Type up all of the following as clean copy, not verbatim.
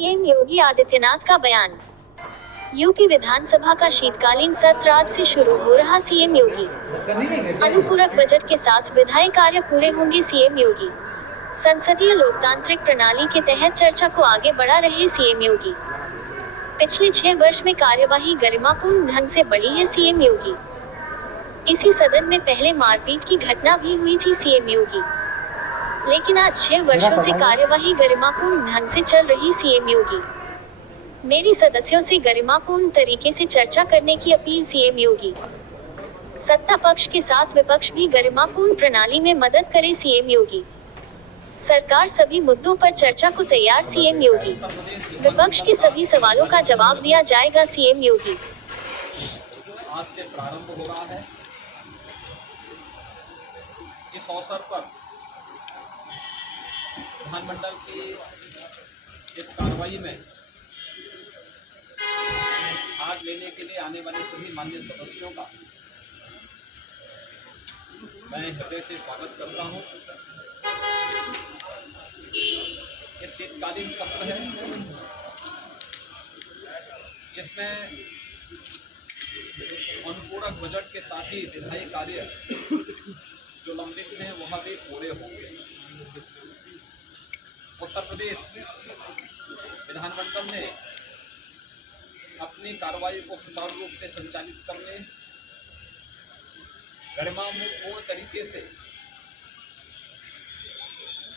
CM Yogi Adityanath का बयान। UP विधानसभा का शीतकालीन सत्र आज से शुरू हो रहा। सीएम योगी अनुपूरक बजट के साथ विधायी कार्य पूरे होंगे। सीएम योगी संसदीय लोकतांत्रिक प्रणाली के तहत चर्चा को आगे बढ़ा रहे। सीएम योगी पिछले 6 वर्ष में कार्यवाही गरिमापूर्ण ढंग से बढ़ी है। सीएम योगी इसी सदन में पहले मारपीट की घटना भी हुई थी। सीएम योगी लेकिन आज 6 वर्षों से कार्यवाही गरिमापूर्ण ढंग से चल रही। सीएम योगी मेरी सदस्यों से गरिमापूर्ण तरीके से चर्चा करने की अपील। सीएम योगी सत्ता पक्ष के साथ विपक्ष भी गरिमापूर्ण प्रणाली में मदद करे। सीएम योगी सरकार सभी मुद्दों पर चर्चा को तैयार। सीएम योगी विपक्ष के सभी सवालों का जवाब दिया जाएगा। सीएम योगी आज से प्रारंभ हो रहा है। इस अवसर पर विधानमंडल की इस कार्रवाई में भाग लेने के लिए आने वाले सभी माननीय सदस्यों का मैं हृदय से स्वागत करता हूं। ये शीतकालीन सत्र है, इसमें अनुपूरक बजट के साथ ही विधायी कार्य जो लंबित हैं वह भी पूरे होंगे। उत्तर प्रदेश विधानमंडल ने अपनी कार्रवाई को सुचारू रूप से संचालित करने, गरिमापूर्ण तरीके से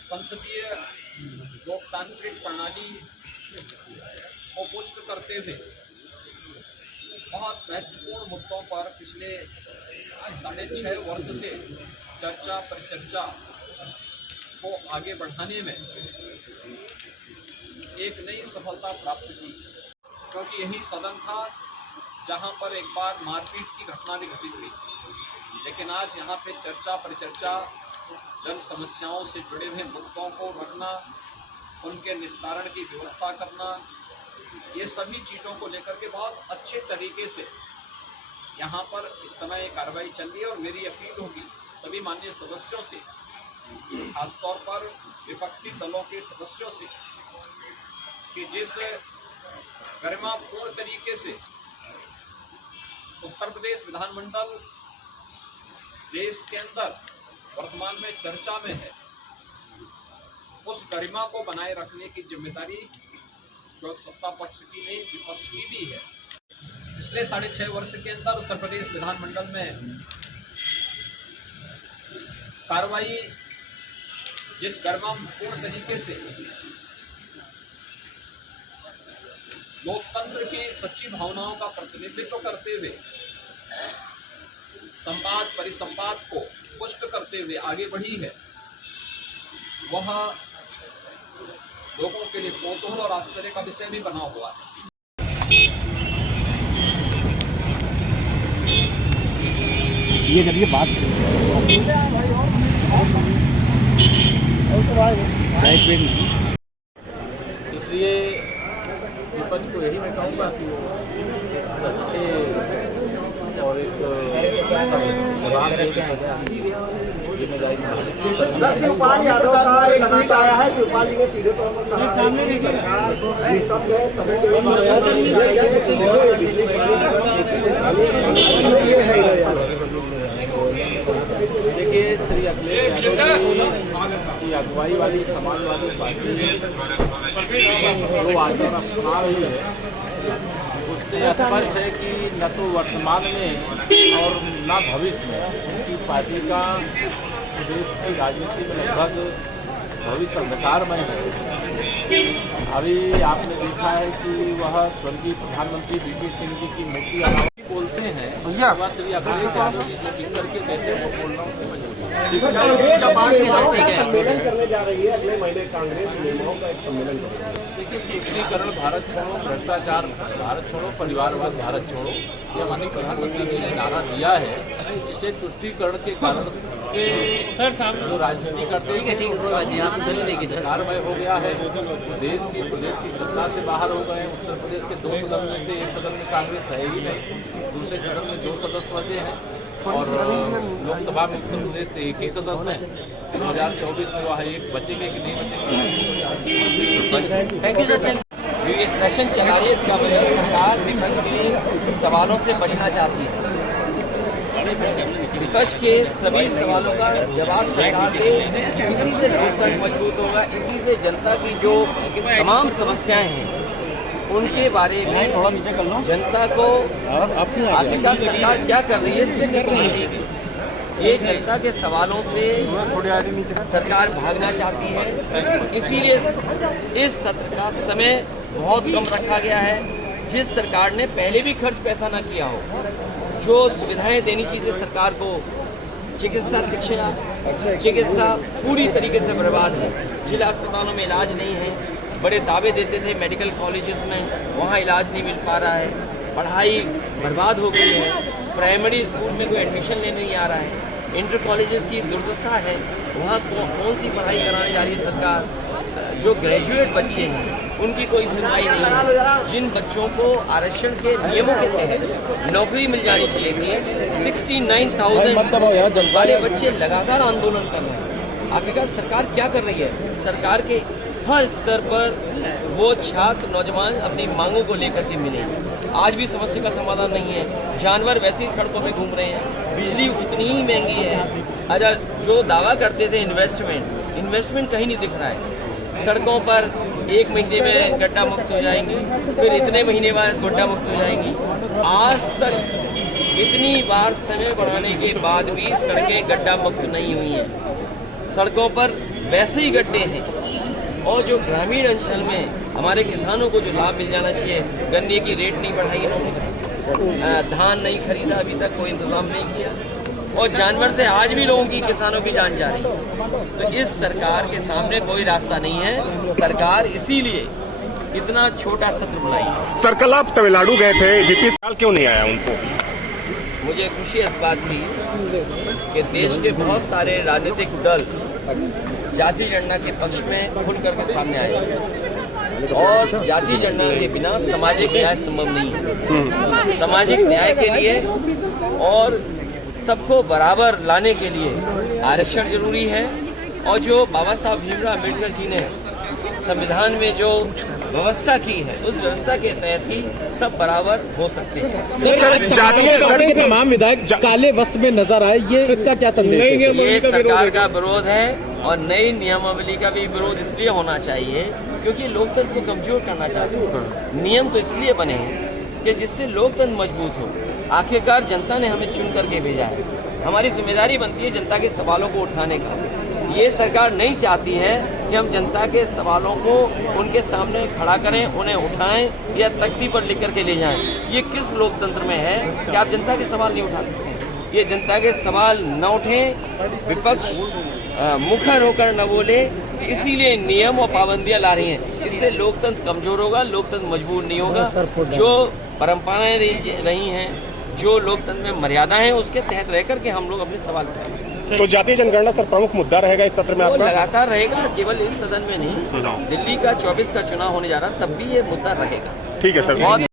संसदीय लोकतांत्रिक प्रणाली को पुष्ट करते हुए बहुत महत्वपूर्ण मुद्दों पर पिछले 6.5 वर्ष से चर्चा परिचर्चा को आगे बढ़ाने में एक नई सफलता प्राप्त की, क्योंकि यही सदन था जहां पर एक बार मारपीट की घटना भी घटित हुई। लेकिन आज यहां पे चर्चा परिचर्चा, जन समस्याओं से जुड़े हुए मुद्दों को रखना, उनके निस्तारण की व्यवस्था करना, ये सभी चीज़ों को लेकर के बहुत अच्छे तरीके से यहाँ पर इस समय कार्रवाई चल रही है। और मेरी अपील होगी सभी माननीय सदस्यों से, खासतौर पर विपक्षी दलों के सदस्यों से, कि जिस गरिमापूर्ण तरीके से उत्तर प्रदेश विधानमंडल देश के अंदर वर्तमान में चर्चा में है, उस गरिमा को बनाए रखने की जिम्मेदारी जो सत्ता पक्ष की नहीं विपक्ष की भी है। पिछले 6.5 वर्ष के अंदर उत्तर प्रदेश विधानमंडल में कार्रवाई जिस गरिमापूर्ण तरीके से लोकतंत्र की सच्ची भावनाओं का प्रतिनिधित्व करते हुए संवाद परिसंवाद को पुष्ट करते हुए आगे बढ़ी है, वह लोगों के लिए कौतूहल और आश्चर्य का विषय भी बना हुआ है। ये जब ये बात इसलिए विपक्ष को यही मैं कहूँगा कि वो अच्छे और एक शिवपाल यादव का एक ट्वीट आया है। शिवपाल जी ने सीधे तौर पर कहा देखिए, श्री अखिलेश यादव की अगुवाई वाली समाजवादी पार्टी जो आचरण अपना रही है, उससे स्पष्ट है कि न तो वर्तमान में और न भविष्य में उनकी पार्टी का देश की राजनीति में लगभग भविष्य अंधकारमय है। अभी आपने देखा है कि वह स्वर्गीय प्रधानमंत्री वीपी सिंह जी की मूर्ति बोलते हैं, वह श्री अखिलेश यादव जी जो जिस करके कहते हैं वो बोलना उनकी मजबूरी है। सम्मेलन करने जा रही है अगले महीने, कांग्रेस नेताओं का एक सम्मेलन करेगी। देखिए, तुष्टीकरण भारत छोड़ो, भ्रष्टाचार भारत छोड़ो, परिवारवाद भारत छोड़ो, यह माननीय प्रधानमंत्री जी ने नारा दिया है, जिसे तुष्टीकरण के कारण जो राजनीति करते हैं कारवाई हो गया है। प्रदेश की सत्ता से बाहर हो गए। उत्तर प्रदेश के 2 सदन में से 1 सदन में कांग्रेस है ही नहीं, दूसरे सदन में 2 सदस्य बचे हैं और लोकसभा में उत्तर प्रदेश से 1 ही सदस्य है। 2024 में वह एक बचेंगे कि नहीं बचेंगे। Thank you sir. जो ये सेशन चला रही है इसका मतलब सरकार विपक्ष के सवालों से बचना चाहती है। विपक्ष के सभी सवालों का जवाब सरकार दे, इसी से लोकतंत्र मजबूत होगा, इसी से जनता की जो तमाम समस्याएं हैं उनके बारे में जनता को आखिरकार सरकार क्या कर रही है इससे क्या करना चाहिए। ये जनता के सवालों से सरकार भागना चाहती है, इसीलिए इस सत्र का समय बहुत कम रखा गया है। जिस सरकार ने पहले भी खर्च पैसा ना किया हो, जो सुविधाएं देनी चाहिए सरकार को, चिकित्सा शिक्षा चिकित्सा पूरी तरीके से बर्बाद है। जिला अस्पतालों में इलाज नहीं है, बड़े दावे देते थे मेडिकल कॉलेजेस में, वहाँ इलाज नहीं मिल पा रहा है, पढ़ाई बर्बाद हो गई है, प्राइमरी स्कूल में कोई एडमिशन लेने नहीं आ रहा है, इंटर कॉलेजेस की दुर्दशा है, वहाँ कौन सी पढ़ाई कराने जा रही है सरकार। जो ग्रेजुएट बच्चे हैं उनकी कोई सुनवाई नहीं है। जिन बच्चों को आरक्षण के नियमों के तहत नौकरी मिल जानी चाहिए थी, 69,000 वाले बच्चे लगातार आंदोलन कर रहे हैं। आखिरकार सरकार क्या कर रही है? सरकार के हर स्तर पर वो छात्र नौजवान अपनी मांगों को लेकर के मिले। आज भी समस्या का समाधान नहीं है। जानवर वैसे ही सड़कों पे घूम रहे हैं, बिजली उतनी ही महंगी है। अगर जो दावा करते थे इन्वेस्टमेंट कहीं नहीं दिख रहा है। सड़कों पर 1 महीने में गड्ढा मुक्त हो जाएंगी, फिर इतने महीने बाद गड्ढा मुक्त हो जाएंगी। आज तक इतनी बार समय बढ़ाने के बाद भी सड़कें गड्ढा मुक्त नहीं हुई हैं। सड़कों पर वैसे ही गड्ढे हैं। और जो ग्रामीण अंचल में हमारे किसानों को जो लाभ मिल जाना चाहिए, गन्ने की रेट नहीं बढ़ाई इन्होंने, धान नहीं खरीदा, अभी तक कोई इंतजाम नहीं किया, और जानवर से आज भी लोगों की किसानों की जान जा रही है। तो इस सरकार के सामने कोई रास्ता नहीं है। सरकार इसीलिए इतना छोटा सत्र बुलाई है। सर, कल आप तमिलनाडु गए थे, VP साल क्यों नहीं आया उनको? मुझे खुशी इस बात की कि देश के बहुत सारे राजनीतिक दल जाति जनगणना के पक्ष में खुल करके सामने आए, और जाति जनगणना के बिना सामाजिक न्याय संभव नहीं है। सामाजिक न्याय के लिए और सबको बराबर लाने के लिए आरक्षण जरूरी है, और जो बाबा साहब भीमराव अम्बेडकर जी ने संविधान में जो व्यवस्था की है, उस व्यवस्था के तहत ही सब बराबर हो सकते हैं। तमाम विधायक काले वस्त्र में नजर आए, ये इसका क्या संदेश है? ये सरकार का विरोध है, और नई नियमावली का भी विरोध इसलिए होना चाहिए क्योंकि लोकतंत्र को कमजोर करना चाहते हैं। नियम तो इसलिए बने हैं कि जिससे लोकतंत्र मजबूत हो। आखिरकार जनता ने हमें चुन करके भेजा है, हमारी जिम्मेदारी बनती है जनता के सवालों को उठाने का। ये सरकार नहीं चाहती है कि हम जनता के सवालों को उनके सामने खड़ा करें, उन्हें उठाएं या तख्ती पर लिख करके ले जाएं। ये किस लोकतंत्र में है कि आप जनता के सवाल नहीं उठा सकते? ये जनता के सवाल न उठें, विपक्ष मुखर होकर न बोले, इसीलिए नियम और पाबंदियां ला रही हैं। इससे लोकतंत्र कमजोर होगा, लोकतंत्र मजबूत नहीं होगा। जो परंपराएं रही हैं, जो लोकतंत्र में मर्यादाएं हैं, उसके तहत रह करके हम लोग अपने सवाल उठाएंगे। तो जातीय जनगणना सर प्रमुख मुद्दा रहेगा इस सत्र में आपका? लगातार रहेगा, केवल इस सदन में नहीं, दिल्ली का 24 का चुनाव होने जा रहा, तब भी ये मुद्दा रहेगा। ठीक है सर।